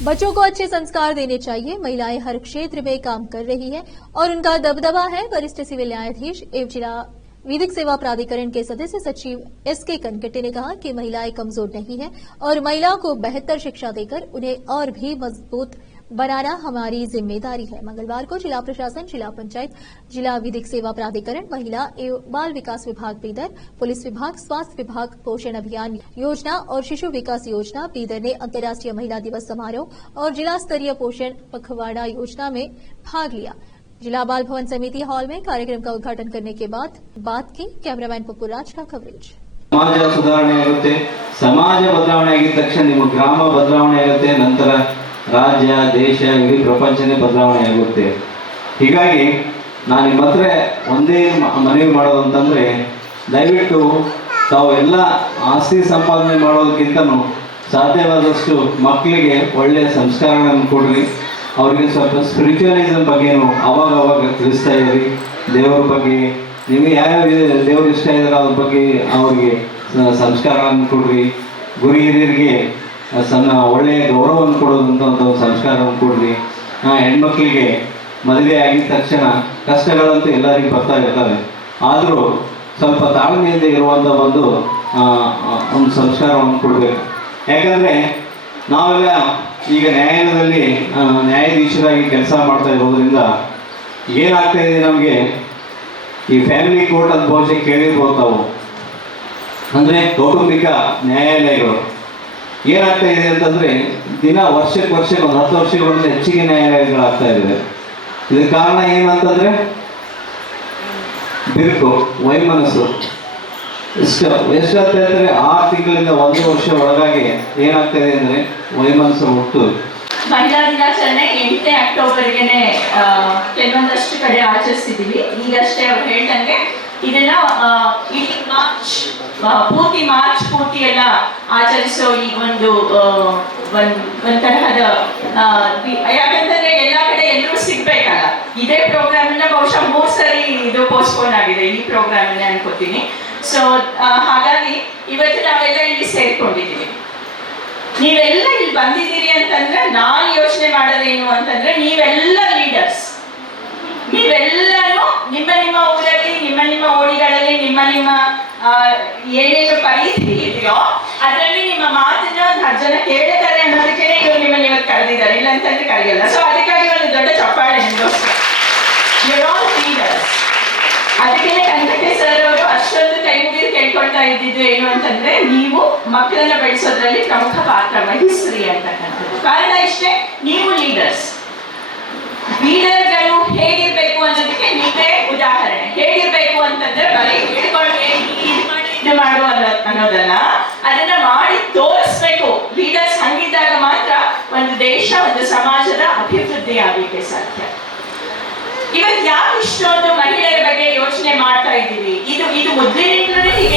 बच्चों को अच्छे संस्कार देने चाहिए। महिलाएं हर क्षेत्र में काम कर रही हैं और उनका दबदबा है। वरिष्ठ सिविल न्यायाधीश एवं जिला विधिक सेवा प्राधिकरण के सदस्य सचिव एसके कनकटे ने कहा कि महिलाएं कमजोर नहीं हैं और महिलाओं को बेहतर शिक्षा देकर उन्हें और भी मजबूत बनाना हमारी जिम्मेदारी है। मंगलवार को जिला प्रशासन, जिला पंचायत, जिला विधिक सेवा प्राधिकरण, महिला एवं बाल विकास विभाग बीदर, पुलिस विभाग, स्वास्थ्य विभाग, पोषण अभियान योजना और शिशु विकास योजना बीदर ने अंतर्राष्ट्रीय महिला दिवस समारोह और जिला स्तरीय पोषण पखवाड़ा योजना में भाग लिया। जिला बाल भवन समिति हॉल में कार्यक्रम का उद्घाटन करने के बाद बात की कैमरामैन पप्पूराज का कवरेज। ಸಮಾಜ ಸುಧಾರಣೆ ಆಗುತ್ತೆ, ಸಮಾಜ ಬದಲಾವಣೆ ಆಗಿದ ತಕ್ಷಣ ನಿಮ್ಮ ಗ್ರಾಮ ಬದಲಾವಣೆ ಆಗುತ್ತೆ, ನಂತರ ರಾಜ್ಯ, ದೇಶ, ಇಡೀ ಪ್ರಪಂಚನೇ ಬದಲಾವಣೆ ಆಗುತ್ತೆ. ಹೀಗಾಗಿ ನಾನು ನಿಮ್ಮ ಹತ್ರ ಒಂದೇ ಮನವಿ ಮಾಡೋದು ಅಂತಂದ್ರೆ, ದಯವಿಟ್ಟು ತಾವು ಎಲ್ಲ ಆಸ್ತಿ ಸಂಪಾದನೆ ಮಾಡೋದಕ್ಕಿಂತನೂ ಸಾಧ್ಯವಾದಷ್ಟು ಮಕ್ಕಳಿಗೆ ಒಳ್ಳೆಯ ಸಂಸ್ಕಾರಗಳನ್ನು ಕೊಡ್ರಿ. ಅವ್ರಿಗೆ ಸ್ವಲ್ಪ ಸ್ಪಿರಿಚುವಲಿಸಮ್ ಬಗ್ಗೆನೂ ಅವಾಗ ತಿಳಿಸ್ತಾ ಇದ್ದೀವಿ. ದೇವರ ಬಗ್ಗೆ ನಿಮಗೆ ಯಾವ್ಯಾವ ದೇವರು ಇಷ್ಟ ಇದ್ದಾರೆ ಅದ್ರ ಬಗ್ಗೆ ಅವ್ರಿಗೆ ಸಂಸ್ಕಾರಗಳನ್ನು ಕೊಡ್ರಿ. ಗುರು ಹಿರಿಯರಿಗೆ ಒಳ್ಳೆಯ ಗೌರವವನ್ನು ಕೊಡೋದಂತ ಒಂದು ಸಂಸ್ಕಾರವನ್ನು ಕೊಡ್ರಿ. ಹೆಣ್ಮಕ್ಳಿಗೆ ಮದುವೆ ಆಗಿದ ತಕ್ಷಣ ಕಷ್ಟಗಳಂತೂ ಎಲ್ಲರಿಗೂ ಬರ್ತಾ ಇರ್ತವೆ, ಆದರೂ ಸ್ವಲ್ಪ ತಾಳ್ಮೆಯಿಂದ ಇರುವಂಥ ಒಂದು ಸಂಸ್ಕಾರವನ್ನು ಕೊಡಬೇಕು. ಯಾಕಂದರೆ ನಾವೆಲ್ಲ ಈಗ ನ್ಯಾಯಾಲಯದಲ್ಲಿ ನ್ಯಾಯಾಧೀಶರಾಗಿ ಕೆಲಸ ಮಾಡ್ತಾ ಇರೋದ್ರಿಂದ ಏನಾಗ್ತಾ ಇದೆ, ನಮಗೆ ಈ ಫ್ಯಾಮಿಲಿ ಕೋರ್ಟ್ ಅಂತ ಬಹುಶಃ ಕೇಳಿರ್ಬೋದು ತಾವು, ಅಂದರೆ ಕೌಟುಂಬಿಕ ನ್ಯಾಯಾಲಯಗಳು ಏನಾಗ್ತಾ ಇದೆ ಅಂತಂದರೆ ವರ್ಷಕ್ಕೆ ಒಂದು 10 ವರ್ಷಗಳಿಂದ ಹೆಚ್ಚಿಗೆ ನ್ಯಾಯಾಲಯಗಳಾಗ್ತಾ ಇದ್ದಾವೆ. ಇದಕ್ಕೆ ಕಾರಣ ಏನಂತಂದರೆ ಬಿರುಕು, ವೈಮನಸ್ಸು. ಎಷ್ಟಾಗ್ತಾ ಇದ್ದಾರೆ, 6 ತಿಂಗಳಿಂದ 1 ವರ್ಷ ಒಳಗಾಗಿ ಏನಾಗ್ತಾ ಇದೆ ಅಂದರೆ ವೈಮನಸ್ಸು ಹುಟ್ಟು. ಮಹಿಳಾ ದಿನಾಚರಣೆ 8ನೇ ಅಕ್ಟೋಬರ್ಗೆ ಕೆಲವೊಂದಷ್ಟು ಕಡೆ ಆಚರಿಸಿದ್ದೀವಿ. ಈಗಷ್ಟೇ ಅವ್ರು ಹೇಳ್ದಂಗೆ ಇದನ್ನ ಇಡೀ ಮಾರ್ಚ್ ಪೂರ್ತಿ ಎಲ್ಲ ಆಚರಿಸೋ ಈ ಒಂದು ತರಹದ, ಯಾಕಂತಂದ್ರೆ ಎಲ್ಲಾ ಕಡೆ ಎಲ್ಲರೂ ಸಿಗ್ಬೇಕಲ್ಲ. ಇದೇ ಪ್ರೋಗ್ರಾಮ್ ಬಹುಶಃ 3 ಸರಿ ಇದು ಪೋಸ್ಟ್ಪೋನ್ ಆಗಿದೆ, ಈ ಪ್ರೋಗ್ರಾಮ್ ಅನ್ಕೋತೀನಿ. ಸೊ ಹಾಗಾಗಿ ಇವತ್ತು ನಾವೆಲ್ಲ ಇಲ್ಲಿ ಸೇರ್ಕೊಂಡಿದ್ದೀವಿ. ನೀವೆಲ್ಲ ಇಲ್ಲಿ ಬಂದಿದ್ದೀರಿ ಅಂತಂದ್ರೆ ನಾನು ಯೋಚನೆ ಮಾಡೋದೇನು ಅಂತಂದ್ರೆ, ನೀವೆಲ್ಲ ಲೀಡರ್ಸ್, ನೀವೆಲ್ಲರೂ ನಿಮ್ಮ ಊರಲ್ಲಿ, ನಿಮ್ಮ ಓಣಿಗಳಲ್ಲಿ, ನಿಮ್ಮ ಏನೇನು ಪರಿಸ್ಥಿತಿ ಇದೆಯೋ ಅದರಲ್ಲಿ ನಿಮ್ಮ ಮಾತನ್ನ 10 ಜನ ಕೇಳ್ತಾರೆ ಅನ್ನೋದಕ್ಕೆ ಇವರು ನಿಮ್ಮನ್ನು ಇವತ್ತು ಕರೆದಿದ್ದಾರೆ, ಇಲ್ಲ ಅಂತಂದ್ರೆ ಕರೆಯಲ್ಲ. ಸೊ ಅದಕ್ಕಾಗಿ ಒಂದು ದೊಡ್ಡ ಚಪ್ಪಾಳೆ ನಿಮಗೋಸ್ಕರ. You all leaders. ಅದಕ್ಕೆ ಕನಕಟೆ ಸರ್ ಅವರು ಅಷ್ಟೊಂದು ಕೈ ಮುಗಿದು ಕೇಳ್ಕೊಳ್ತಾ ಇದ್ದಿದ್ದು ಏನು ಅಂತಂದ್ರೆ, ನೀವು ಮಕ್ಕಳನ್ನ ಬೆಳೆಸೋದ್ರಲ್ಲಿ ಪ್ರಮುಖ ಪಾತ್ರ ವಹಿಸ್ರಿ ಅಂತಕ್ಕಂಥದ್ದು. ಕಾರಣ ಇಷ್ಟೇ, ನೀವು ಲೀಡರ್ಗಳು ಹೇಗಿರ್ಬೇಕು ಅನ್ನೋದಕ್ಕೆ ನೀವೇ ಉದಾಹರಣೆ. ಹೇಗಿರ್ಬೇಕು ಅಂತಂದ್ರೆ ಬರೀ ಹಿಡ್ಕೊಂಡು ಇದು ಮಾಡು ಅನ್ನೋದನ್ನ, ಅದನ್ನ ಮಾಡಿ ತೋರಿಸ್ಬೇಕು. ಲೀಡರ್ಸ್ ಹಂಗಿದ್ದಾಗ ಮಾತ್ರ ಒಂದು ದೇಶ, ಒಂದು ಸಮಾಜದ ಅಭಿವೃದ್ಧಿ ಆಗಲಿಕ್ಕೆ ಸಾಧ್ಯ. ಇವತ್ತು ಯಾಕೆ ಇಷ್ಟೊಂದು ಮಹಿಳೆಯರ ಬಗ್ಗೆ ಯೋಚನೆ ಮಾಡ್ತಾ ಇದ್ದೀವಿ? ಇದು ಮೊದಲಿನಿಂದಲೇ ಹೀಗೆ